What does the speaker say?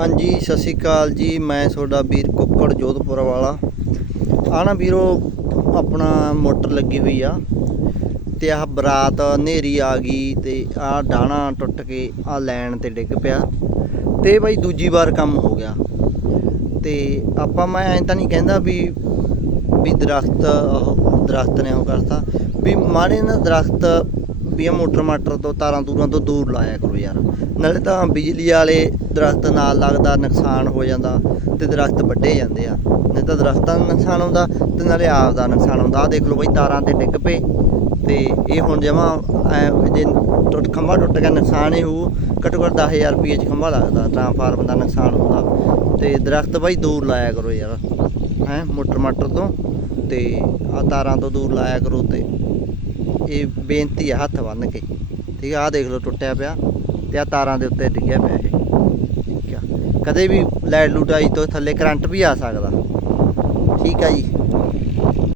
ਹਾਂਜੀ, ਸਤਿ ਸ਼੍ਰੀ ਅਕਾਲ ਜੀ। ਮੈਂ ਤੁਹਾਡਾ ਵੀਰ ਕੁੱਕੜ ਜੋਧਪੁਰ ਵਾਲਾ। ਆ ਨਾ ਵੀਰੋ, ਆਪਣਾ ਮੋਟਰ ਲੱਗੀ ਹੋਈ ਆ। ਤੇ ਆਹ ਬਰਾਤ ਹਨੇਰੀ ਆ ਗਈ ਤੇ ਆਹ ਡਾਣਾ ਟੁੱਟ ਕੇ ਆ ਲੈਣ ਤੇ ਡਿੱਗ ਪਿਆ। ਤੇ ਬਾਈ ਦੂਜੀ ਵਾਰ ਕੰਮ ਹੋ ਗਿਆ। ਤੇ ਆਪਾਂ ਮੈਂ ਐਂ ਤਾਂ ਨਹੀਂ ਕਹਿੰਦਾ ਵੀ ਵੀ ਦਰਖਤ ਉਹ ਦਰਖਤ ਨੇ ਉਹ ਕਰਤਾ। ਵੀ ਮਾੜੇ ਨਾ ਦਰਖਤ ਵੀ ਇਹ ਮੋਟਰ ਮਾਟਰ ਤੋਂ ਤਾਰਾਂ ਤੂਰਾਂ ਤੋਂ ਦੂਰ ਲਾਇਆ ਕਰੋ ਯਾਰ। ਨਾਲੇ ਤਾਂ ਬਿਜਲੀ ਵਾਲੇ ਦਰਖਤ ਨਾਲ ਲੱਗਦਾ ਨੁਕਸਾਨ ਹੋ ਜਾਂਦਾ ਤੇ ਦਰਖਤ ਵੱਢੇ ਜਾਂਦੇ ਆ। ਨਹੀਂ ਤਾਂ ਦਰਖਤਾਂ ਦਾ ਨੁਕਸਾਨ ਹੁੰਦਾ ਤੇ ਨਾਲੇ ਆਪ ਦਾ ਨੁਕਸਾਨ ਹੁੰਦਾ। ਆ ਦੇਖ ਲਓ ਬਈ ਤਾਰਾਂ ਤੇ ਡਿੱਗ ਪਏ ਤੇ ਇਹ ਹੁਣ ਜਮਾ ਜੇ ਟੁੱਟ ਖੰਭਾ ਟੁੱਟ ਗਿਆ ਨੁਕਸਾਨ ਹੀ ਹੋਊ। ਘੱਟੋ ਘੱਟ 10000 ਰੁਪਏ ਚ ਖੰਭਾ ਲੱਗਦਾ ਟਰਾਂਸਫਾਰਮ ਦਾ ਨੁਕਸਾਨ ਹੁੰਦਾ। ਤੇ ਦਰਖਤ ਬਾਈ ਦੂਰ ਲਾਇਆ ਕਰੋ ਯਾਰ, ਹੈ, ਮੋਟਰ ਮਾਟਰ ਤੋਂ ਤੇ ਆ ਤਾਰਾਂ ਤੋਂ ਦੂਰ ਲਾਇਆ ਕਰੋ ਤੇ। ਇਹ ਬੇਨਤੀ ਆ, ਹੱਥ ਬੰਨ ਕੇ। ਠੀਕ ਆ, ਆਹ ਦੇਖ ਲਓ, ਟੁੱਟਿਆ ਪਿਆ ਤੇ ਆ ਤਾਰਾਂ ਦੇ ਉੱਤੇ ਡਿੱਗਿਆ ਪਿਆ ਇਹ। ਠੀਕ ਆ। ਕਦੇ ਵੀ ਲਾਈਟ ਲੂਟ ਆਈ ਤੋਂ ਥੱਲੇ ਕਰੰਟ ਵੀ ਆ ਸਕਦਾ। ਠੀਕ ਆ ਜੀ।